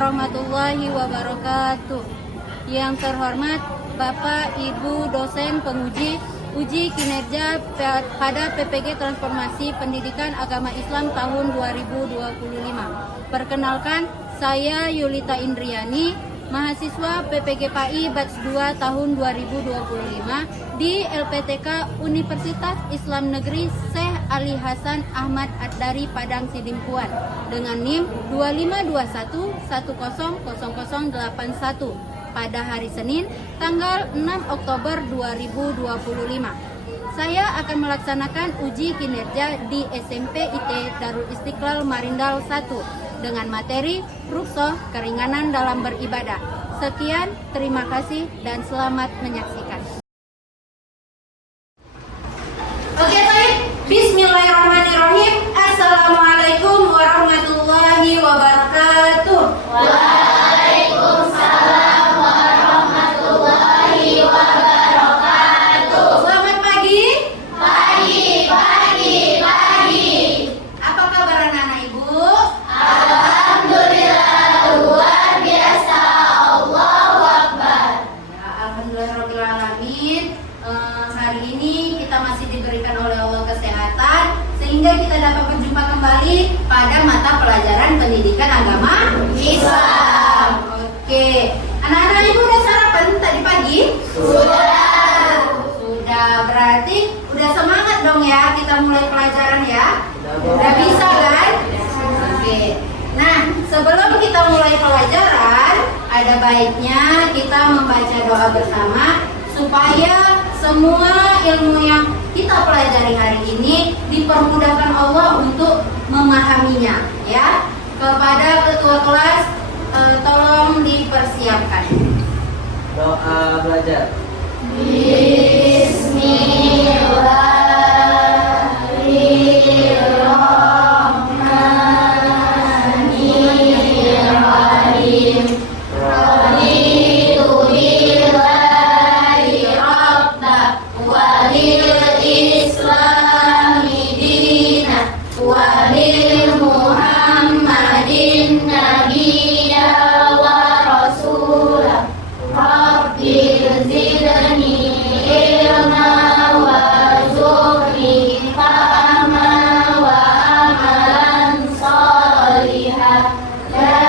warahmatullahi wabarakatuh. Yang terhormat Bapak Ibu dosen penguji uji kinerja pada PPG Transformasi Pendidikan Agama Islam tahun 2025. Perkenalkan, saya Yulita Indriani, mahasiswa PPG PAI Batch 2 tahun 2025 di LPTK Universitas Islam Negeri Syekh Ali Hasan Ahmad Ad-Dari Padang Sidimpuan dengan NIM 2521100081 pada hari Senin tanggal 6 Oktober 2025. Saya akan melaksanakan uji kinerja di SMP IT Darul Istiqlal Marindal 1 dengan materi Rukhsah Keringanan dalam Beribadah. Sekian, terima kasih dan selamat menyaksikan. Oke, baik. Bismillahirrahmanirrahim. Assalamualaikum warahmatullahi wabarakatuh. Waalaikumsalam warahmatullahi wabarakatuh. Selamat pagi. Pagi. Apa kabar anak-anak Ibu? Alhamdulillah, luar biasa. Allahu Akbar. Ya, alhamdulillahirrahmanirrahim. Hari ini kita masih diberikan oleh Allah kesehatan sehingga kita dapat berjumpa kembali pada mata pelajaran pendidikan agama Islam. Oke, anak-anak Ibu udah sarapan tadi pagi? Sudah, berarti udah semangat dong ya kita mulai pelajaran ya? Udah bisa kan? Oke. Nah, sebelum kita mulai pelajaran, ada baiknya kita membaca doa bersama supaya semua ilmu yang kita pelajari hari ini dipermudahkan Allah untuk memahaminya, ya. Kepada ketua kelas, tolong dipersiapkan. Doa belajar. Bismillahirrahmanirrahim. Raditu billahi rabba wa bil islami dina wa bil muhammadin nabiyya wa rasulah. Rabbi zidni ilma warzuqni fahma wa amalan salihah. Ya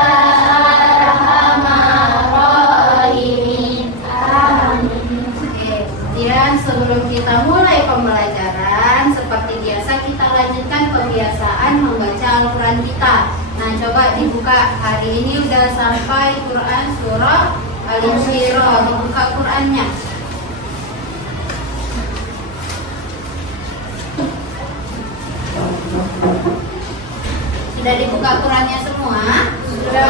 arhamar rahimin. Amin. Kemudian sebelum kita mulai pembelajaran, seperti biasa kita lanjutkan kebiasaan membaca Al-Quran kita. Nah, coba dibuka. Hari ini udah sampai Quran surah Al-Insyirah. Dibuka Qurannya. Sudah dibuka Qurannya semua? Sudah.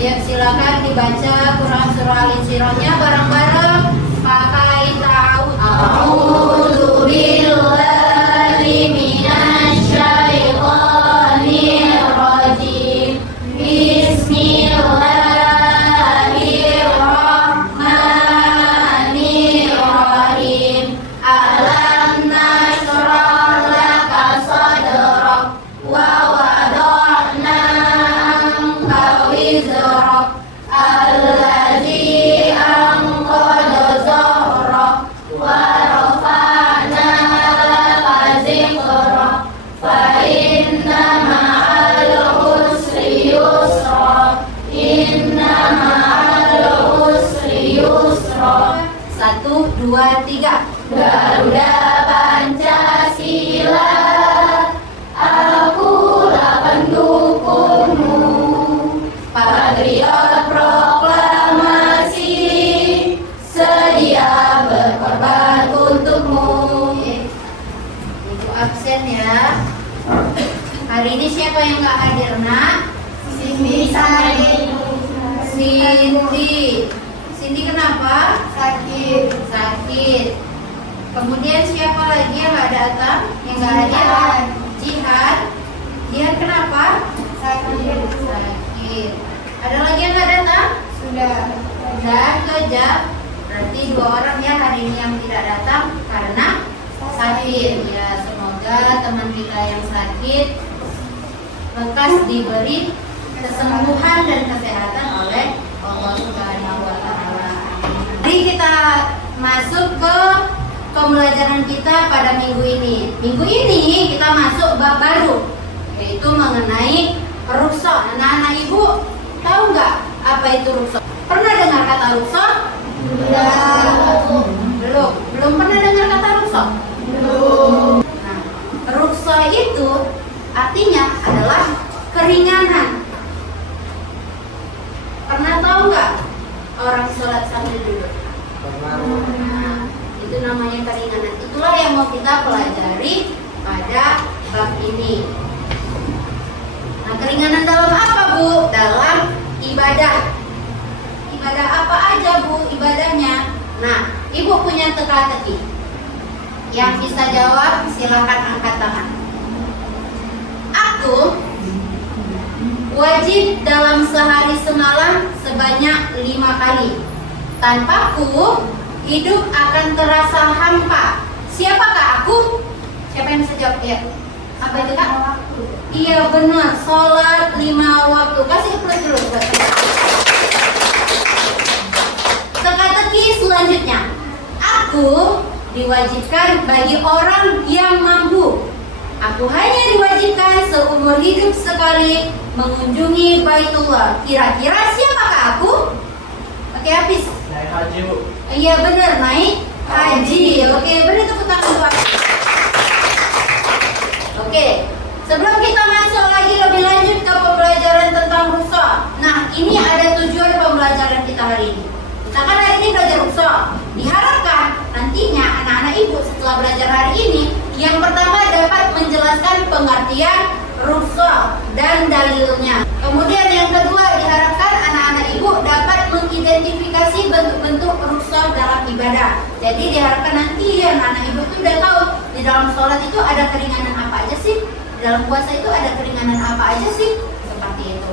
Ya, silakan dibaca Quran surah Al-Insyirahnya bareng-bareng pakai ta'awudz. A'udzu billahi minasyaitonir rajim. Bismillahirrahmanirrahim. Alam nashrah laka sadrak wa wada'na anka wizrak alladzi anqadha zahrak wa rafa'na laka zikrak fa inna ma'al usri yusra. Inna ma'al usri yusra. 1, 2, 3. Garuda Pancasila, akulah pendukungmu. Patriot proklamasi, sedia berkorban untukmu. Ibu absen ya. Hari ini siapa yang nggak hadir, nak? Cindy. Cindy kenapa? Sakit. Kemudian siapa lagi yang nggak datang? Yang nggak hadir? Jihad. Jihad kenapa? Sakit. Ada lagi yang nggak datang? Sudah. Kejam. Berarti 2 orang ya hari ini yang tidak datang karena sakit. Ya, semoga teman kita yang sakit lekas diberi kesembuhan dan kesehatan oleh Allah Subhanahu wa taala. Jadi kita masuk ke pembelajaran kita pada minggu ini. Minggu ini kita masuk bab baru, yaitu mengenai rukhsah. Anak-anak ibu tahu nggak apa itu rukhsah? Pernah dengar kata rukhsah? Belum pernah dengar kata rukhsah? Nah, rukhsah itu artinya adalah keringanan. Pernah tahu nggak orang sholat sambil duduk? Nah, itu namanya keringanan. Itulah yang mau kita pelajari pada bab ini. Nah, keringanan dalam apa, Bu? Dalam ibadah. Ibadah apa aja, Bu, ibadahnya? Nah, Ibu punya teka-teki. Yang bisa jawab silakan angkat tangan. Aku wajib dalam sehari semalam sebanyak 5 kali. Tanpaku hidup akan terasa hampa. Siapakah aku? Siapa yang bisa jawab? Ya. Apa itu, Kak? Iya benar, sholat 5 waktu. Kasih plus dulu buat saya. Teka-teki selanjutnya. Aku diwajibkan bagi orang yang mampu. Aku hanya diwajibkan seumur hidup sekali mengunjungi Baitullah. Kira-kira siapakah aku? Oke, habis. Naik haji, Bu. Iya benar, naik haji. Oke, beri tepuk tangan buat. Oke, sebelum kita masuk lagi lebih lanjut ke pembelajaran tentang rukhsah. Nah, ini ada tujuan pembelajaran kita hari ini. Kita kan hari ini belajar rukhsah. Diharapkan nantinya anak-anak ibu setelah belajar hari ini, yang pertama dapat menjelaskan pengertian rukhsah dan dalilnya. Kemudian yang kedua diharapkan anak-anak ibu dapat mengidentifikasi bentuk-bentuk rukhsah dalam ibadah. Jadi diharapkan nanti anak-anak ibu itu udah tahu di dalam sholat itu ada keringanan apa aja sih, di dalam puasa itu ada keringanan apa aja sih, seperti itu.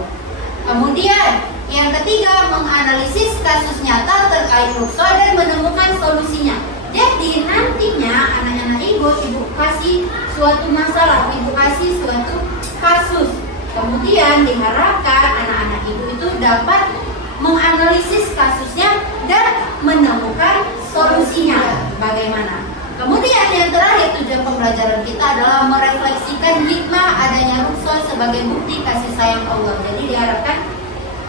Kemudian yang ketiga, menganalisis kasus nyata terkait rukhsah dan menemukan solusinya. Jadi nantinya anak-anak ibu kasih suatu masalah, ibu kasih suatu kasus. Kemudian diharapkan anak-anak ibu itu dapat menganalisis kasusnya dan menemukan solusinya bagaimana. Kemudian yang terakhir tujuan pembelajaran kita adalah merefleksikan hikmah adanya rukhsah sebagai bukti kasih sayang Allah. Jadi diharapkan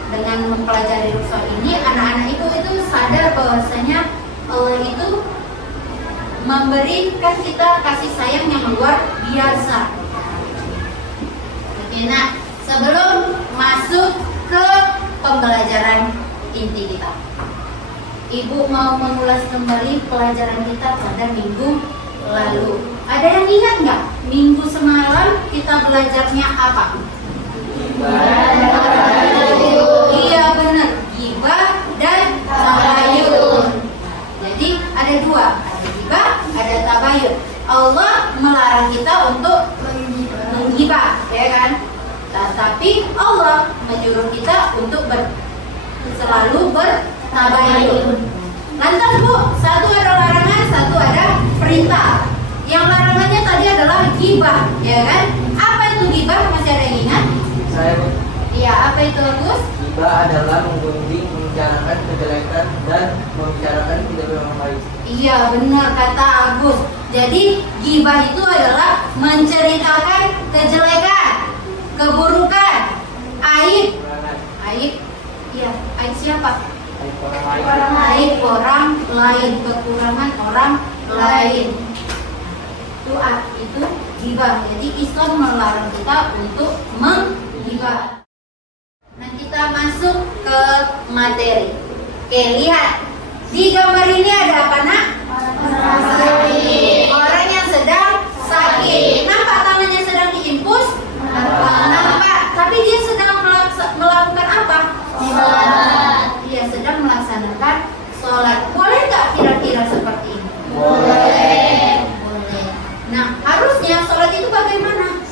dengan mempelajari rukhsah ini anak-anak ibu itu sadar bahwasanya Allah itu memberikan kita kasih sayang yang luar biasa. Oke, nah sebelum masuk ke pembelajaran inti kita, Ibu mau mengulas kembali pelajaran kita pada minggu lalu. Ada yang ingat nggak? Minggu semalam kita belajarnya apa? Iya benar, ghibah dan tabayun. Jadi ada dua, ada ghibah, ada tabayun. Allah melarang kita untuk menghibah, ya kan? Tapi Allah menyuruh kita untuk selalu bertabayun. Lantas Bu, satu ada larangan, satu ada perintah. Yang larangannya tadi adalah ghibah, ya kan? Apa itu ghibah? Masih ada yang ingat? Saya, Bu. Iya, apa itu Gus? Ghibah adalah menggunjing, membicarakan kejelekan dan membicarakan tidak memang baik. Iya, benar kata Agus. Jadi ghibah itu adalah menceritakan kejelekan, keburukan, aib. Aib, iya, aib siapa? Aib orang lain, kekurangan orang lain. Itu ghibah. Jadi Islam melarang kita untuk menghibah. Nah, kita masuk ke materi. Oke, lihat. Di gambar ini ada apa, Nak? Orang yang sedang sakit. Nampak tangannya sedang diinfus? Nampak. Tapi dia sedang melakukan apa? Dia sedang melaksanakan sholat. Boleh nggak kira-kira seperti ini? Boleh. Nah, harusnya sholat itu bagaimana?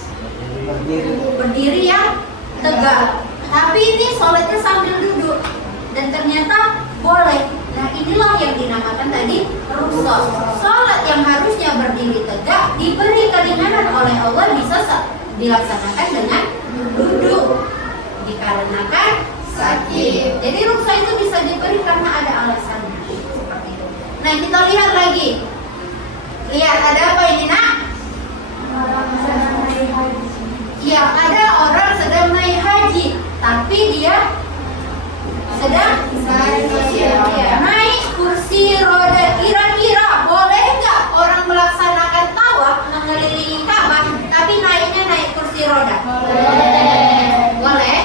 Berdiri yang tegak. Tapi ini sholatnya sambil duduk. Dan ternyata boleh. Nah, inilah yang dinamakan tadi rukhsah. Sholat yang harusnya berdiri tegak diberi keringanan oleh Allah bisa dilaksanakan dengan duduk. dikarenakan sakit. Jadi ruksa itu bisa diberi karena ada alasannya. Seperti itu. Nah, kita lihat lagi. Lihat ada apa ini, Nak? Ya, ada orang sedang naik haji, tapi dia sedang naik kursi roda. Kira-kira boleh nggak orang melaksanakan tawaf mengelilingi Ka'bah tapi naiknya naik kursi roda? Boleh.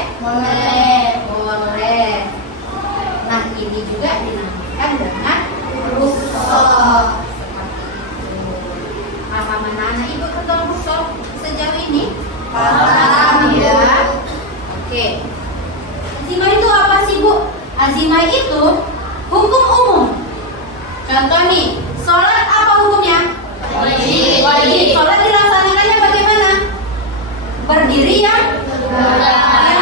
Nah, ini juga dinamakan dengan rukhsah. Paham anak-anak ibu tentang rukhsah sejauh ini? Paham ya? Oke. Azimah itu apa sih, Bu? Azimah itu hukum umum. Contoh nih, sholat apa hukumnya? Wajib. Sholat dilaksanakannya bagaimana? Berdiri yang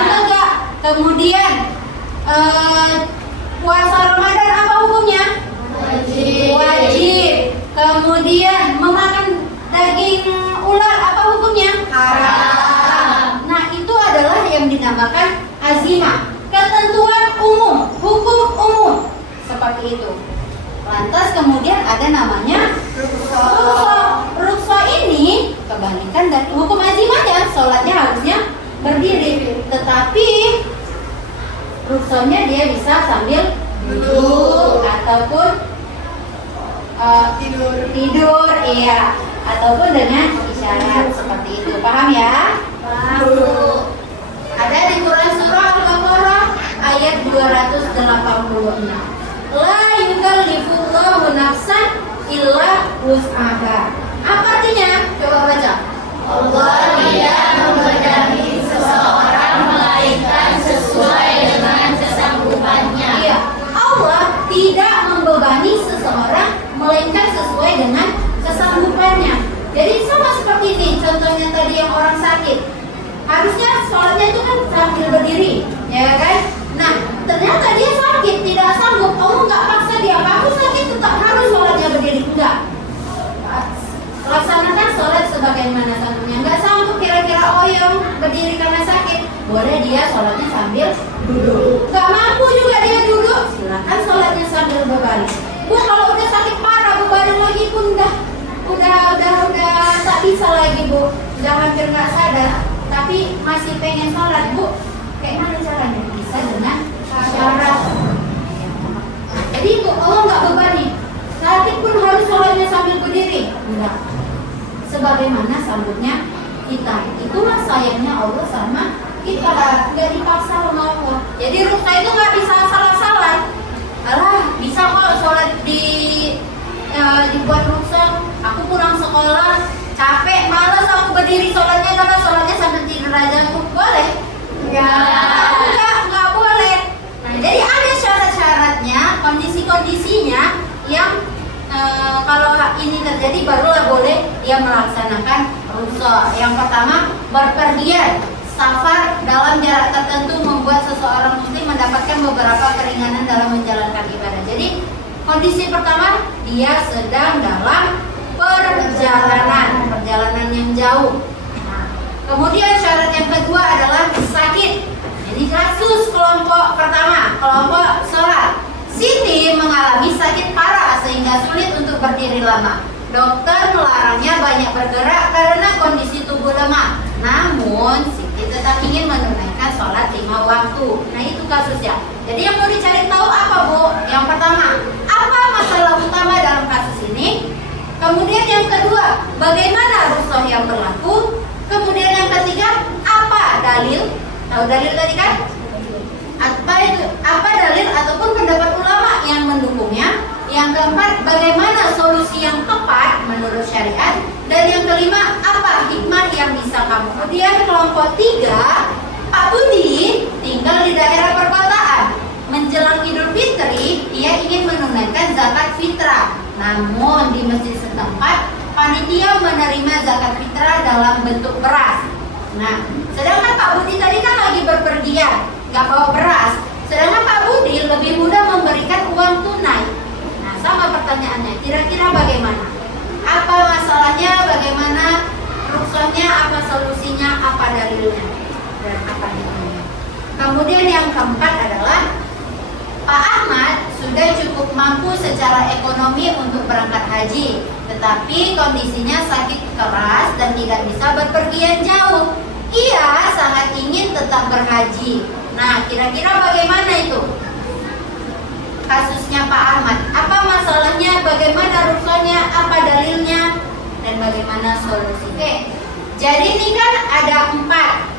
tegak. Kemudian puasa Ramadan apa hukumnya? Wajib. Kemudian memakan daging ular apa hukumnya? Haram. Nah, itu adalah yang dinamakan azimah, ketentuan umum, hukum umum, seperti itu. Lantas kemudian ada namanya rukhsah. Rukhsah ini kebalikan dari hukum azimahnya, sholatnya harusnya berdiri, tetapi rukhsahnya dia bisa sambil duduk ataupun tidur, iya, ataupun dengan isyarat seperti itu. Paham ya? Paham. Ada di Quran surah Al-Baqarah ayat 286. La yukallifullahu nafsan illa wus'aha. Apa artinya? Coba baca. Allah tidak membebani seseorang melainkan sesuai dengan kesanggupannya. Iya, Allah tidak membebani seseorang melainkan sesuai dengan kesanggupannya. Jadi sama seperti ini contohnya tadi yang orang sakit. Harusnya sholatnya itu kan sambil berdiri, ya kan? Nah, ternyata dia sakit, tidak sanggup. Allah nggak paksa dia, aku sakit tetap harus sholatnya berdiri, enggak. Laksanakan sholat sebagaimana sanggupnya. Nggak sanggup kira-kira yang berdiri karena sakit, boleh dia sholatnya sambil duduk. Nggak mampu juga dia duduk, silakan sholatnya sambil berbaring. Bu, kalau udah sakit parah berbaring lagi pun udah tak bisa lagi, Bu. Udah hampir nggak sadar, tapi masih pengen sholat, Bu. Kayak mana caranya? Bisa dengan syarat. Jadi itu Allah nggak bebani. Sakit pun harus sholatnya sambil berdiri. Enggak. Sebagaimana sanggupnya kita. Itulah sayangnya Allah sama kita. Nggak dipaksa sama Allah. Jadi rukhsah itu nggak bisa salah-salah. Alah, bisa kok sholat dibuat rukhsah. Aku pulang sekolah capek, malas aku berdiri sholatnya karena sholatnya sambil tidur aja. Boleh? Enggak boleh. Nah, jadi ada syarat-syaratnya, kondisi-kondisinya yang kalau ini terjadi barulah boleh dia melaksanakan rukhsah. Yang pertama, berpergian. Safar dalam jarak tertentu membuat seseorang muslim mendapatkan beberapa keringanan dalam menjalankan ibadah. Jadi kondisi pertama, dia sedang dalam perjalanan yang jauh. Nah, kemudian syarat yang kedua adalah sakit. Jadi kasus kelompok pertama, kelompok sholat. Siti mengalami sakit parah sehingga sulit untuk berdiri lama. Dokter melarangnya banyak bergerak karena kondisi tubuh lemah. Namun Siti tetap ingin menunaikan sholat 5 waktu. Nah, itu kasusnya. Jadi yang mau dicari tahu apa, Bu? Yang pertama, apa masalah utama dalam kasus ini? Kemudian yang kedua, bagaimana rukhsah yang berlaku? Kemudian yang ketiga, apa dalil? Tahu dalil tadi kan? Apa dalil ataupun pendapat ulama yang mendukungnya? Yang keempat, bagaimana solusi yang tepat menurut syariat? Dan yang kelima, apa hikmah yang bisa kamu? Kemudian kelompok 3, Pak Budi tinggal di daerah perkotaan. Menjelang Idul Fitri, ia ingin menunaikan zakat fitrah. Namun di masjid setempat, panitia menerima zakat fitrah dalam bentuk beras. Nah, sedangkan Pak Budi tadi kan lagi berpergian, nggak bawa beras. Sedangkan Pak Budi lebih mudah memberikan uang tunai. Nah, sama pertanyaannya, kira-kira bagaimana? Apa masalahnya? Bagaimana rukhsahnya? Apa solusinya? Apa dalilnya? Dan apa hikmahnya? Kemudian yang keempat adalah Pak Ahmad sudah cukup mampu secara ekonomi untuk berangkat haji, tetapi kondisinya sakit keras dan tidak bisa berpergian jauh. Ia sangat ingin tetap berhaji. Nah, kira-kira bagaimana itu kasusnya Pak Ahmad? Apa masalahnya? Bagaimana ruksonya? Apa dalilnya? Dan bagaimana solusi? Oke, jadi ini kan ada 4.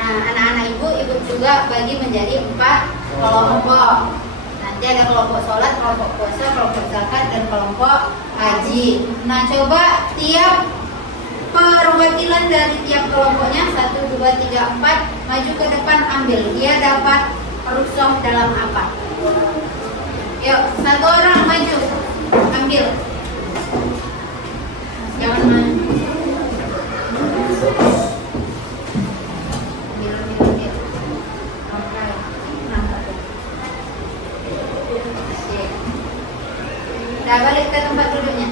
Nah, anak-anak ibu juga bagi menjadi 4 kelompok. Nanti ada kelompok sholat, kelompok puasa, kelompok zakat, dan kelompok haji. Nah, coba tiap perwakilan dari tiap kelompoknya 1, 2, 3, 4 maju ke depan, ambil. Dia dapat rukhsah dalam apa? Yuk, 1 orang maju, ambil. Jangan maju. Nah, balik ke tempat duduknya.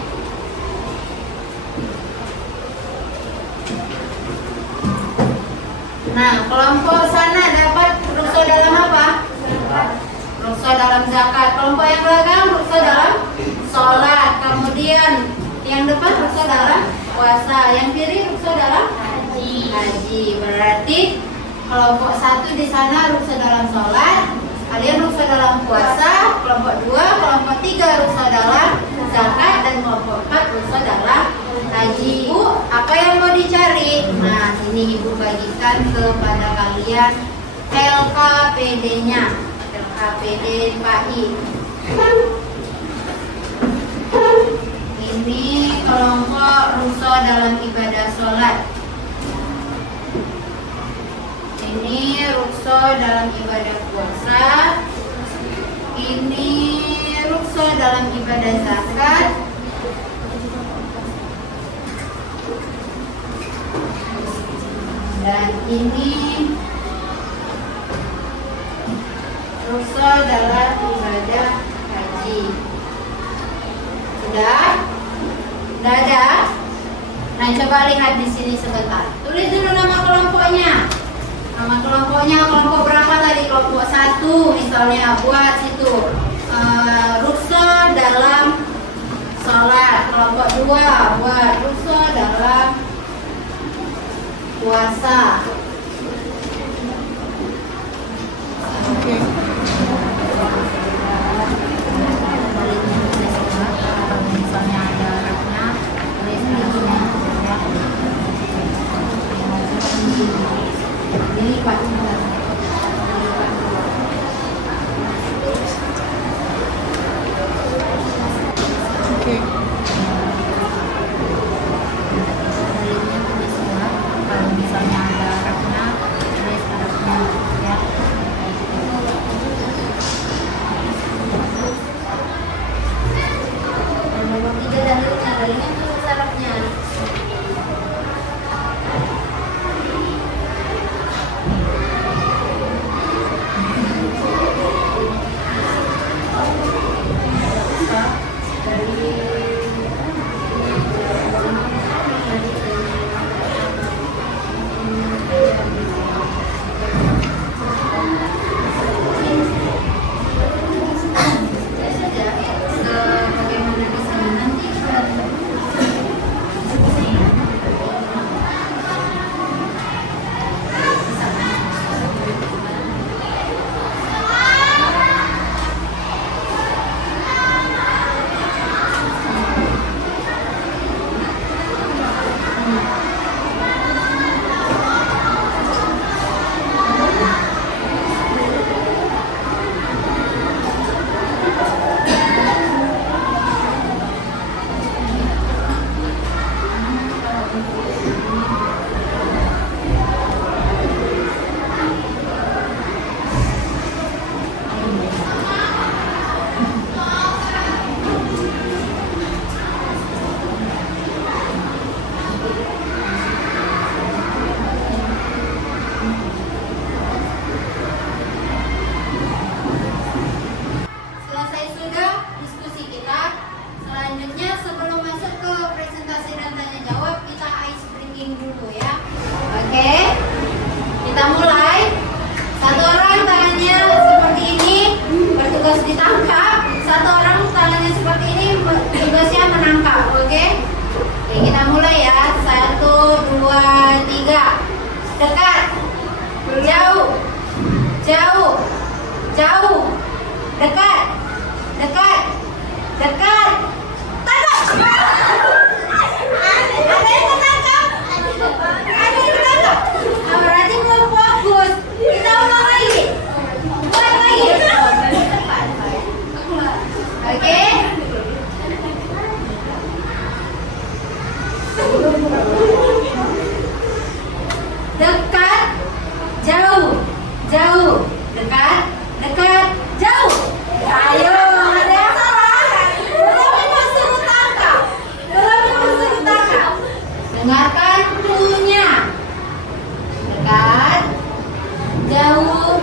Nah, kelompok sana dapat rukhsah dalam apa? Rukhsah dalam zakat. Kelompok yang belakang rukhsah dalam sholat. Kemudian yang depan rukhsah dalam puasa. Yang kiri rukhsah dalam haji. Berarti kelompok 1 di sana rukhsah dalam sholat, kalian rukhsah dalam puasa. Kelompok 2, kelompok 3 rukhsah dalam zakat, dan kelompok 4 rukhsah dalam haji. Ibu, apa yang mau dicari? Nah, ini ibu bagikan kepada kalian LKPD-nya. LKPD PAI. Ini kelompok rukhsah dalam ibadah sholat. Ini rukhsah dalam ibadah puasa. Ini rukhsah dalam ibadah zakat. Dan ini rukhsah dalam ibadah haji. Sudah? Sudah ada? Nah, coba lihat di sini sebentar. Tulis dulu nama kelompoknya. Nama kelompoknya kelompok berapa tadi? Kelompok 1 misalnya, buat situ rukhsah dalam sholat. Kelompok 2 buat rukhsah dalam puasa. Oke. Misalnya ada raknya, ini Pak. Oke. Dalilnya tulis ya. Kalau misalnya ada ditangkap, satu orang tangannya seperti ini tugasnya menangkap, oke? Oke, kita mulai ya. 1, 2, 3. Dekat, jauh, jauh, jauh, dekat, dekat, dekat. Tangkap. Ada yang ketangkap? Ada yang ketangkap? Ah, berarti belum fokus. Kita ulang lagi. Ulang lagi. Oke. Dekat, jauh, jauh, dekat, dekat, jauh. Ayo, ada yang salah. Belum itu suruh tangkap. Belum itu suruh tangkap. Dengarkan clue-nya. Dekat, jauh,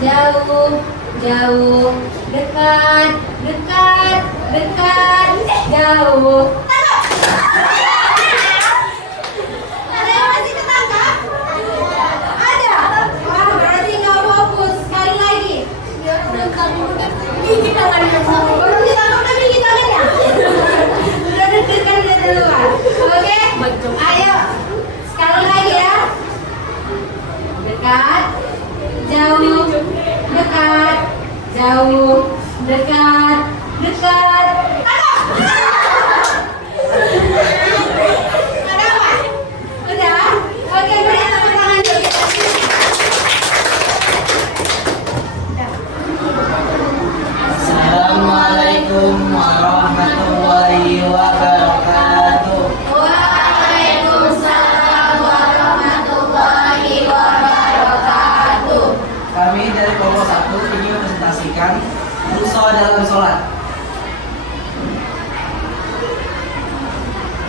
jauh, jauh, dekat, dekat, dekat, jauh. Tangkap. Ada yang masih ketangkap? Ada. Wah, berarti nggak fokus. Sekali lagi. Gigi tangannya. Belum ditangkap tapi gigi tangannya. Udah deg-degan dari luar. Oke? Ayo. Sekali lagi ya. Dekat, jauh, dekat, jauh, dekat, dekat. Tangkap. Ada apa? Udah? Oke, beri tepuk tangan dulu. Assalamualaikum warahmatullahi wabarakatuh. Waalaikumsalam warahmatullahi wabarakatuh. Kami dari kelompok 1 ingin mempresentasikan ruso dalam sholat.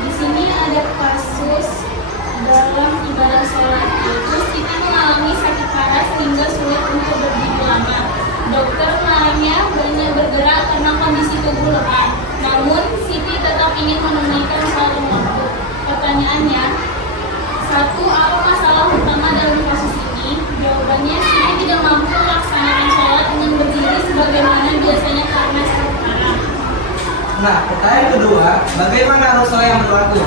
Di sini ada kasus dalam ibadah sholat, yaitu Siti mengalami sakit parah sehingga sulit untuk berdiri lama. Dokter melarangnya banyak bergerak karena kondisi tubuh lemah. Namun Siti tetap ingin menunaikan sholat waktu. Pertanyaannya, 1. Apa masalah utama dalam kasus ini? Jawabannya, Siti tidak mampu melaksanakan sholat dengan berdiri sebagaimana biasanya karena sakit parah. Nah, pertanyaan kedua, bagaimana ruso yang berlaku?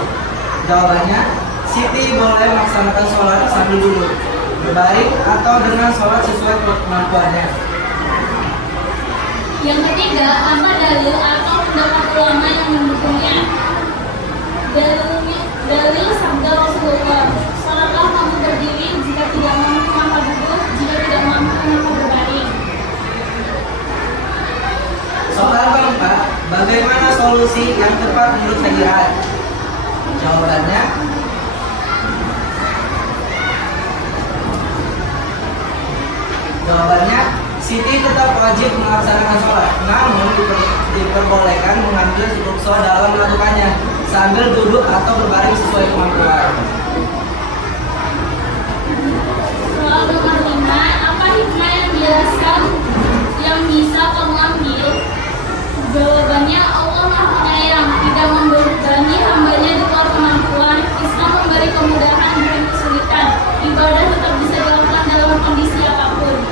Jawabannya, Siti boleh melaksanakan sholat sambil duduk, berbaring, atau dengan sholat sesuai kemampuannya. Yang ketiga, apa dalil atau pendapat ulama yang mendukungnya? Dalil sabda Rasulullah, "Salatlah kamu berdiri, jika tidak mampu maka duduk, jika tidak mampu maka berbaring." Soal keempat, bagaimana solusi yang tepat menurut syariat? Jawabannya, Siti tetap wajib melaksanakan sholat, namun diperbolehkan mengambil rukso dalam melakukannya sambil duduk atau berbaring sesuai kemampuan. Soal nomor 5, apa hikmah yang bisa kamu ambil? Jawabannya, Allah Maha Penyayang, tidak membebani hambanya di luar kemampuan. Islam memberi kemudahan dan kesulitan. Ibadah tetap bisa dilakukan dalam kondisi apapun.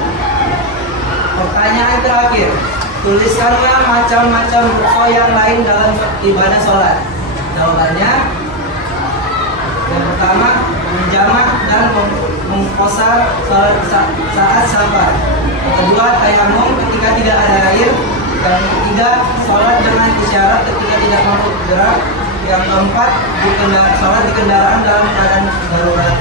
Pertanyaan terakhir, tuliskanlah macam-macam rukso yang lain dalam ibadah sholat. Jawabannya, yang pertama, menjamak dan mengqasar sholat saat safar. Yang kedua, tayamum ketika tidak ada air. Yang ketiga, sholat dengan isyarat ketika tidak mampu bergerak. Yang keempat, sholat di kendaraan dalam keadaan darurat.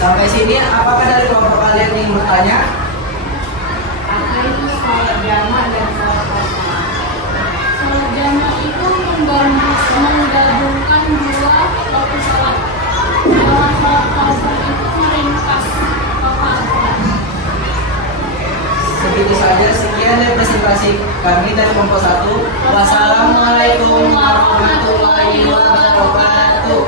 Sampai sini, apakah dari kelompok kalian ingin bertanya? Apa itu sholat jamak dan sholat kosong? Sholat jamak itu menggabungkan dua waktu sholat. Dalam sholat kosong itu meringkas total sholat. Segitu saja, sekian dari presentasi kami dari kelompok 1. Wassalamualaikum warahmatullahi wabarakatuh.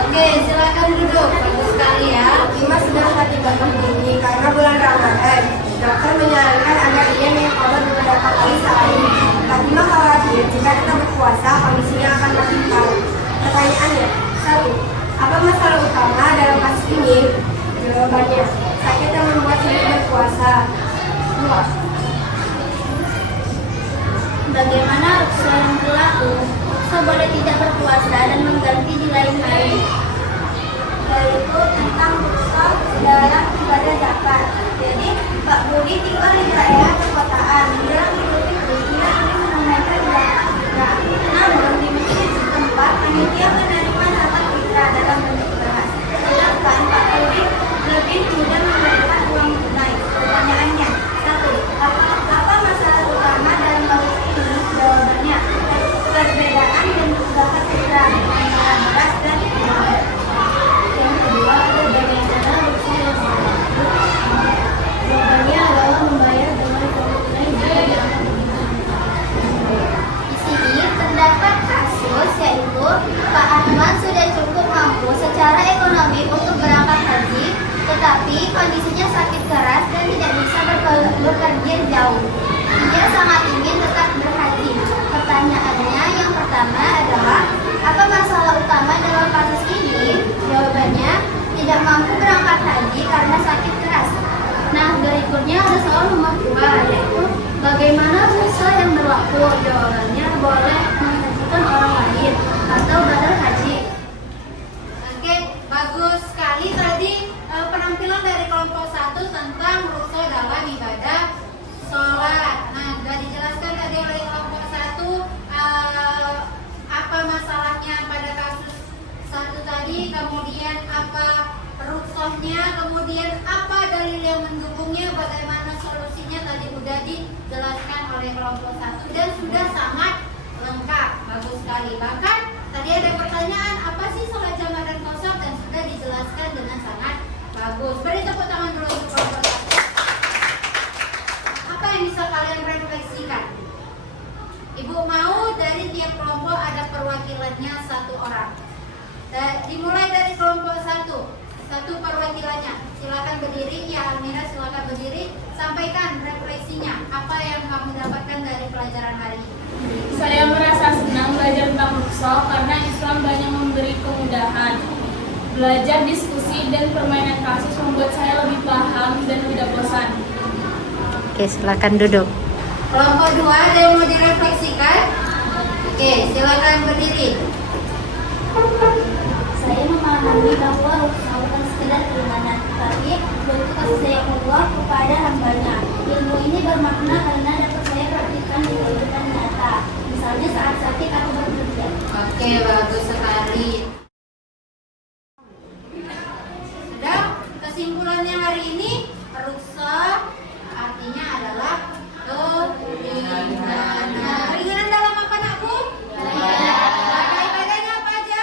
Oke, silakan duduk. Bagus sekali ya. Imas sedang tidak berdiri karena bulan Ramadan. Dokter menyarankan agar ia minum obat beberapa kali sehari. Fatimah khawatir jika tetap berpuasa kondisinya akan makin parah. Pertanyaannya, 1. Apa masalah utama dalam kasus ini? Jawabannya, sakit yang membuat sulit berpuasa. Bagaimana ruksa yang berlaku? Ruksa boleh tidak berpuasa dan mengganti di lain hari. Yaitu tentang ruksa dalam ibadah zakat. Jadi Pak Budi tinggal di daerah perkotaan. Menjelang Idul Fitri, ia ingin menunaikan zakat fitrah. Namun di masjid setempat panitia menerima zakat fitrah dalam bentuk beras. Sedangkan Pak Budi lebih mudah menerima uang tunai. Pertanyaannya, 1. Apa masalah utama dalam kasus ini? Jawabannya, perbedaan bentuk zakat fitrah antara beras dan uang. Yang kedua, ada bagaimana ruksa yang berlaku? Jawabannya adalah membayar dengan uang tunai jika dianggap Di sini terdapat kasus yaitu Pak Ahmad sudah cukup mampu secara ekonomi untuk berangkat haji, tetapi kondisinya sakit keras dan tidak bisa berpergian jauh. Dia sangat ingin tetap berhaji. Pertanyaannya yang pertama adalah, apa masalah utama dalam kasus ini? Jawabannya, tidak mampu berangkat haji karena sakit keras. Nah, berikutnya ada soal nomor 2, yaitu bagaimana ruksa yang berlaku? Jawabannya, boleh menghajikan orang lain atau badal haji. Oke, bagus sekali tadi penampilan dari kelompok 1 tentang ruksa dalam ibadah sholat. Nah, sudah dijelaskan tadi oleh kelompok 1 apa masalahnya pada kasus 1 tadi, kemudian apa rukshonya, kemudian apa dalil yang mendukungnya, bagaimana solusinya tadi sudah dijelaskan oleh kelompok 1 dan sudah sangat lengkap, bagus sekali. Bahkan tadi ada pertanyaan, apa sih sholat jamaah dan qasar, dan sudah dijelaskan dengan sangat bagus. Beri tepuk tangan dulu untuk kelompok 1. Apa yang bisa kalian refleksikan? Ibu mau dari tiap kelompok ada perwakilannya 1 orang. Dimulai dari kelompok 1 perwakilannya. Silakan berdiri, ya Almira silakan berdiri. Sampaikan refleksinya. Apa yang kamu dapatkan dari pelajaran hari ini? Saya merasa senang belajar tentang ruksa karena Islam banyak memberi kemudahan. Belajar diskusi dan permainan kasus membuat saya lebih paham dan tidak bosan. Oke, silakan duduk. Kelompok 2 ada yang mau direfleksikan? Oke, silakan berdiri. Saya memahami bahwa ruksa bukan sekedar keimanan, tapi bentuk kasih sayang Allah kepada hambanya. Ilmu ini bermakna karena dapat saya praktikkan di kehidupan nyata, misalnya saat sakit atau bekerja. Oke, bagus sekali. Sudah, kesimpulannya hari ini, ruksa artinya adalah keringanan. Keringanan dalam apa, Nakku? Ibadahnya apa aja?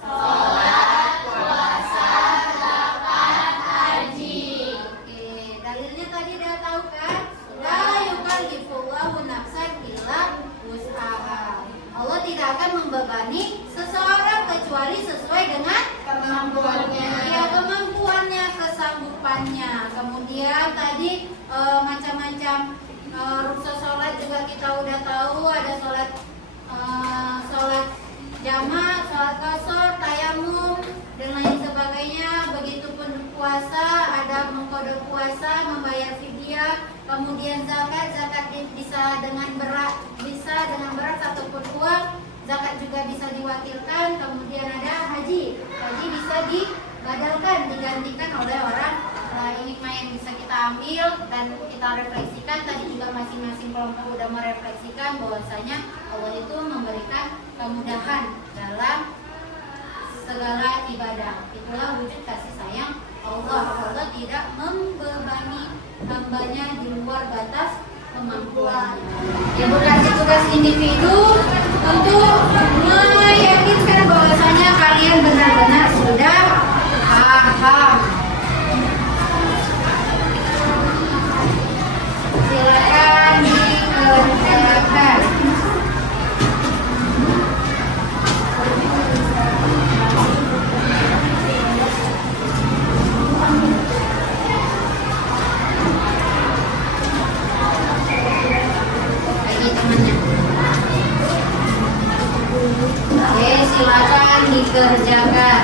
Sholat, puasa, zakat, haji. Oke, dalilnya tadi udah tahu kan? La yukallifullahu nafsan illa wus'aha. Allah tidak akan membebani seseorang kecuali sesuai dengan kemampuannya. Ya, kemampuannya, kesanggupannya. Kemudian tadi macam-macam ruksa sholat juga kita udah tahu, ada sholat jamak, sholat qasar, tayamum dan lain sebagainya. Begitupun puasa, ada mengqada puasa, membayar fidyah, kemudian zakat bisa dengan beras ataupun uang. Zakat juga bisa diwakilkan. Kemudian ada haji bisa dibadalkan, digantikan oleh orang hikmah yang bisa kita ambil dan kita refleksikan. Tadi juga masing-masing kelompok sudah merefleksikan bahwasanya Allah itu memberikan kemudahan dalam segala ibadah. Itulah wujud kasih sayang Allah. Allah tidak membebani hambanya di luar batas kemampuan. Ya, berkasih tugas individu untuk meyakinkan bahwasanya kalian benar-benar sudah paham. Silakan dikerjakan. Bagi temannya. Oke, silakan dikerjakan.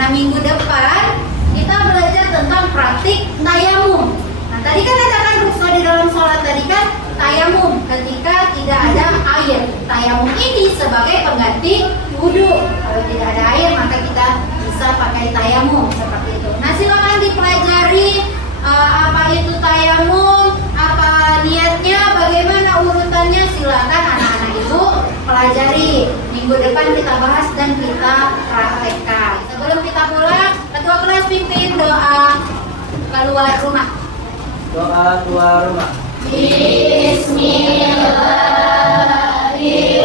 Nah, minggu depan kita belajar tentang praktik tayamum. Nah, tadi kan ada kan rukso di dalam sholat tadi kan tayamum ketika tidak ada air. Tayamum ini sebagai pengganti wudhu. Kalau tidak ada air maka kita bisa pakai tayamum seperti itu. Nah, silakan dipelajari apa itu tayamum, apa niatnya, bagaimana urutannya, silakan anak-anak ibu pelajari. Minggu depan kita bahas dan kita praktekkan. Sebelum kita pulang, ketua kelas pimpin doa keluar rumah. Doa keluar rumah. Bismillahirrahmanirrahim.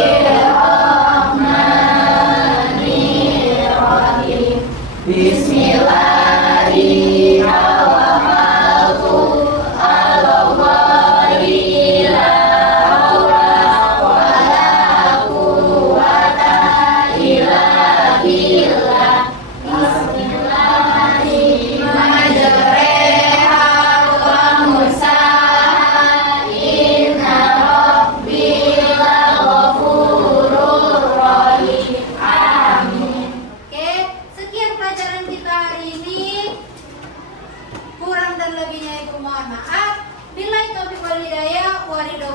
Oke, sekian pelajaran kita hari ini. Kurang dan lebihnya ibu mohon maaf. Billahi taufiq wal hidayah. Waridau